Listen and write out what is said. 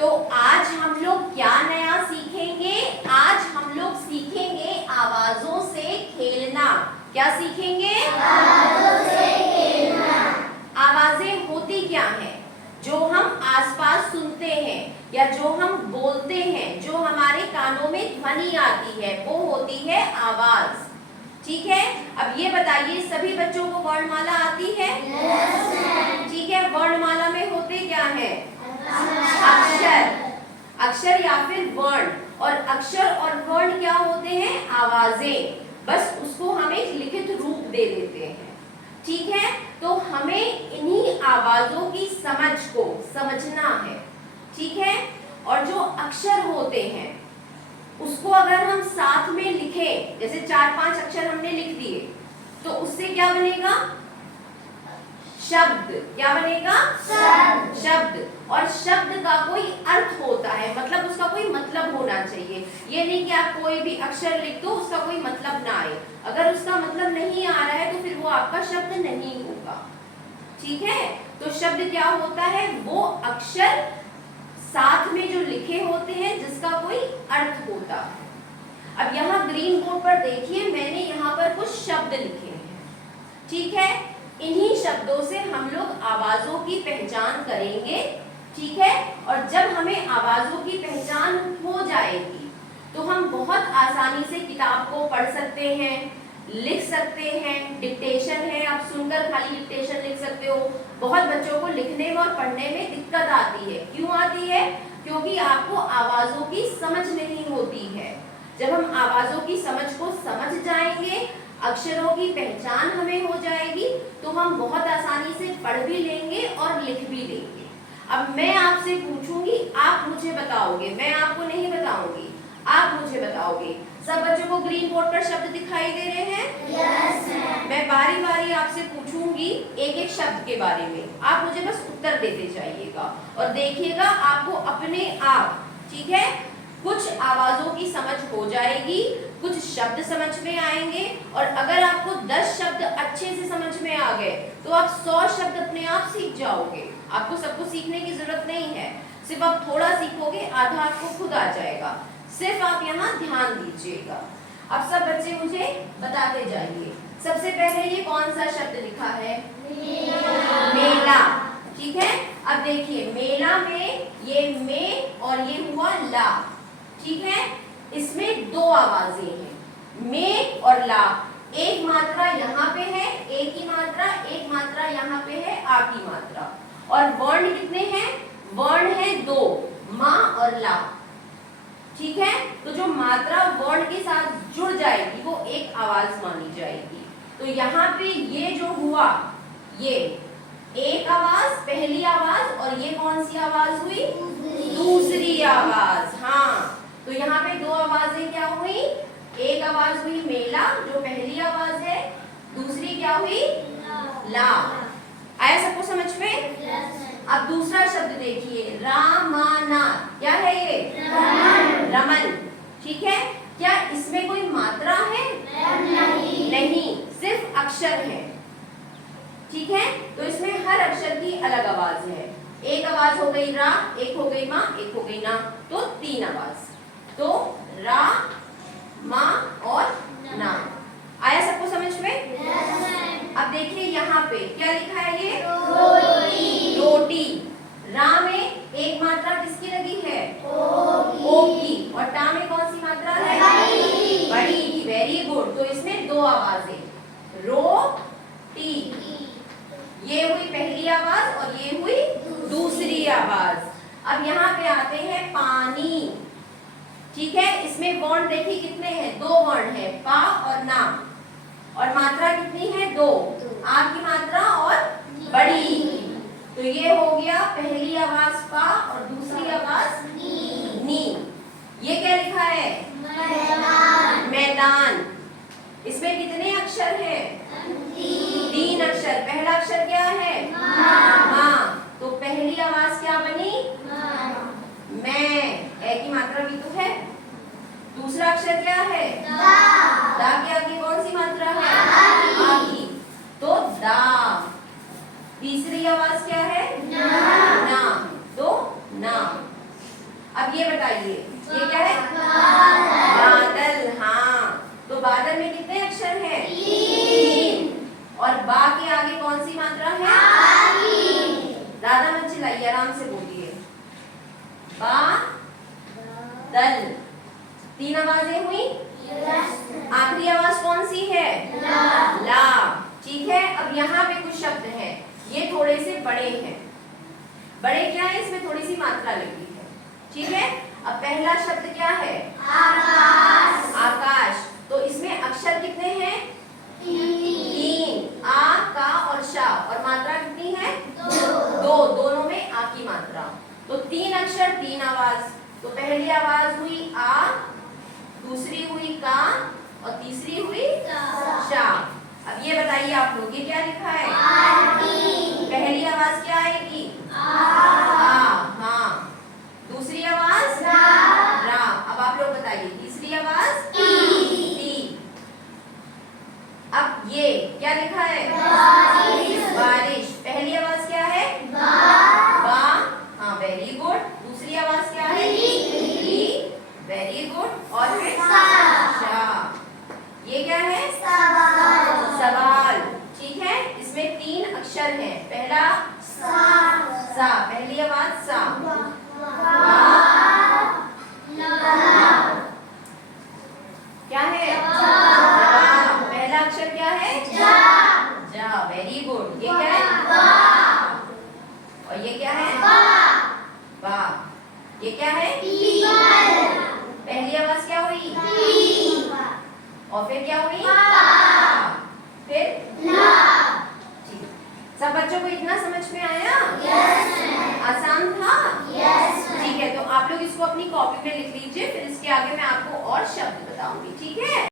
तो आज हम लोग क्या नया सीखेंगे? आज हम लोग सीखेंगे आवाजों से खेलना। क्या सीखेंगे? आवाजों से खेलना। आवाजें होती क्या हैं? जो हम आसपास सुनते हैं या जो हम बोलते हैं, जो हमारे कानों में ध्वनि आती है, वो होती है आवाज। ठीक है, अब ये बताइए सभी बच्चों को वर्णमाला आती है? ठीक है, वर्णमाला में होते क्या है? अक्षर, अक्षर या फिर वर्ण। और अक्षर और वर्ण क्या होते हैं? आवाजें। बस उसको हम एक लिखित रूप दे देते हैं। ठीक है, तो हमें इन्हीं आवाजों की समझ को समझना है। ठीक है, और जो अक्षर होते हैं उसको अगर हम साथ में लिखें, जैसे 4-5 अक्षर हमने लिख दिए, तो उससे क्या बनेगा? शब्द। क्या बनेगा? शब्द। शब्द। और शब्द का कोई अर्थ होता है, मतलब उसका कोई मतलब होना चाहिए। ये नहीं कि आप कोई भी अक्षर लिख दो उसका कोई मतलब ना आए। अगर उसका मतलब नहीं आ रहा है तो फिर वो आपका शब्द नहीं होगा। ठीक है, तो शब्द क्या होता है? वो अक्षर साथ में जो लिखे होते हैं जिसका कोई अर्थ होता है। अब यहाँ ग्रीन बोर्ड पर देखिए, मैंने यहाँ पर कुछ शब्द लिखे हैं। ठीक है, इन्हीं शब्दों से हम लोग आवाजों की पहचान करेंगे। ठीक है, और जब हमें आवाजों की पहचान हो जाएगी तो हम बहुत आसानी से किताब को पढ़ सकते हैं, लिख सकते हैं। डिक्टेशन है, आप सुनकर खाली डिक्टेशन लिख सकते हो। बहुत बच्चों को लिखने में और पढ़ने में दिक्कत आती है। क्यों आती है? क्योंकि आपको आवाजों की समझ नहीं होती है। जब हम आवाजों की समझ को समझ जाएंगे, अक्षरों की पहचान हमें हो जाएगी, तो हम बहुत आसानी से पढ़ भी लेंगे और लिख भी लेंगे। अब मैं आपसे पूछूंगी, आप मुझे बताओगे, मैं आपको नहीं बताऊंगी, आप मुझे बताओगे। सब बच्चों को ग्रीन बोर्ड पर शब्द दिखाई दे रहे हैं? Yes ma'am. मैं बारी बारी आपसे पूछूंगी एक एक शब्द के बारे में, आप मुझे बस उत्तर देते जाइएगा और देखिएगा आपको अपने आप, ठीक है, कुछ आवाजों की समझ हो जाएगी, कुछ शब्द समझ में आएंगे। और अगर आपको 10 शब्द अच्छे से समझ में आ गए तो आप 100 शब्द अपने आप सीख जाओगे। आपको सबको सीखने की जरूरत नहीं है, सिर्फ आप थोड़ा सीखोगे, आधा आपको खुद आ जाएगा। सिर्फ आप यहाँ ध्यान दीजिएगा। अब सब बच्चे मुझे बताते जाइए। सबसे पहले ये कौन सा शब्द लिखा है? मेला। ठीक है, अब देखिए मेला में ये में और ये हुआ ला। ठीक है, इसमें दो आवाजें हैं, में और ला। एक मात्रा यहाँ पे है, एक ही मात्रा, एक मात्रा यहाँ पे है, आ की मात्रा। और वर्ण कितने हैं? वर्ण है 2, मा और ला। ठीक है, तो जो मात्रा वर्ण के साथ जुड़ जाएगी वो एक आवाज मानी जाएगी। तो यहाँ पे ये जो हुआ, ये एक आवाज, पहली आवाज, और ये कौन सी आवाज हुई? दूसरी आवाज। हाँ, तो यहाँ पे दो आवाजें क्या हुई? एक आवाज हुई मेला जो पहली आवाज है, दूसरी क्या हुई? ला। आया सबको समझ में? अब दूसरा शब्द देखिए, रामाना। क्या है ये? रमन। ठीक है, क्या इसमें कोई मात्रा है? नहीं, सिर्फ अक्षर है। ठीक है, तो इसमें हर अक्षर की अलग आवाज है। एक आवाज हो गई रा, एक हो गई मा, एक हो गई ना, तो 3 आवाज। तो रा, मा और ना। आया सबको समझ में? अब देखिए यहाँ पे क्या लिखा है? ये रोटी। रा में एक मात्रा किसकी लगी है? ओ की। और टा में कौन सी मात्रा है? बड़ी की। Very good. तो इसमें 2 आवाजें, रो टी। ये हुई पहली आवाज और ये हुई दूसरी आवाज। अब यहाँ पे आते हैं पानी। ठीक है, इसमें वर्ण देखिए कितने हैं? 2 वर्ण है, पा और ना। और मात्रा कितनी है? 2, आ की मात्रा और बड़ी। तो ये हो गया पहली आवाज पा और दूसरी आवाज नी। ये क्या लिखा है? मैदान। इसमें कितने अक्षर हैं? 3 अक्षर। पहला अक्षर क्या है? मा। तो पहली आवाज क्या बनी? मैं। ए की मात्रा भी तो है। दूसरा अक्षर क्या है? दा के आगे कौन सी मात्रा है? आ की। तो दा। तीसरी आवाज क्या है? ना। तो ना। अब ये बताइए ये क्या है? बादल। हाँ, तो बादल में कितने अक्षर हैं? 3। और बा के आगे कौन सी मात्रा है? ज्यादा मत चिल्लाइए, आराम से बोलिए। बादल। 3 आवाजें हुई। आखिरी आवाज कौन सी है? ला। ठीक है, अब यहाँ पे कुछ शब्द हैं, ये थोड़े से बड़े हैं। बड़े क्या है? इसमें थोड़ी सी मात्रा लगी है। ठीक है, अब पहला शब्द क्या है? आकाश। आकाश। तो इसमें अक्षर कितने हैं? 3। आ, का और शा। और मात्रा कितनी है? 2। दोनों में आ की मात्रा। तो 3 अक्षर 3 आवाज। तो पहली आवाज हुई आ, दूसरी हुई का और तीसरी हुई शा। अब ये बताइए आप लोग, ये क्या लिखा है? पहली आवाज क्या आएगी? हाँ। दूसरी आवाज रा। अब आप लोग बताइए तीसरी आवाज टी। अब ये क्या लिखा है? बारिश। पहली आवाज क्या है? बा। हाँ, वेरी गुड। दूसरी आवाज क्या है? री। Very good. और फिर शा। ये क्या है? सवाल। ठीक है, इसमें 3 अक्षर हैं। पहला सा, पहली आवाज सा। क्या है? पहला अक्षर क्या है? जा। Very good. ये क्या है? और ये क्या है? बा। ये क्या है? पहली आवाज क्या हुई? और फिर क्या हुई? फिर ठीक। सब बच्चों को इतना समझ में आया? आसान था? ठीक है, तो आप लोग इसको अपनी कॉपी में लिख लीजिए, फिर इसके आगे मैं आपको और शब्द बताऊंगी। ठीक है।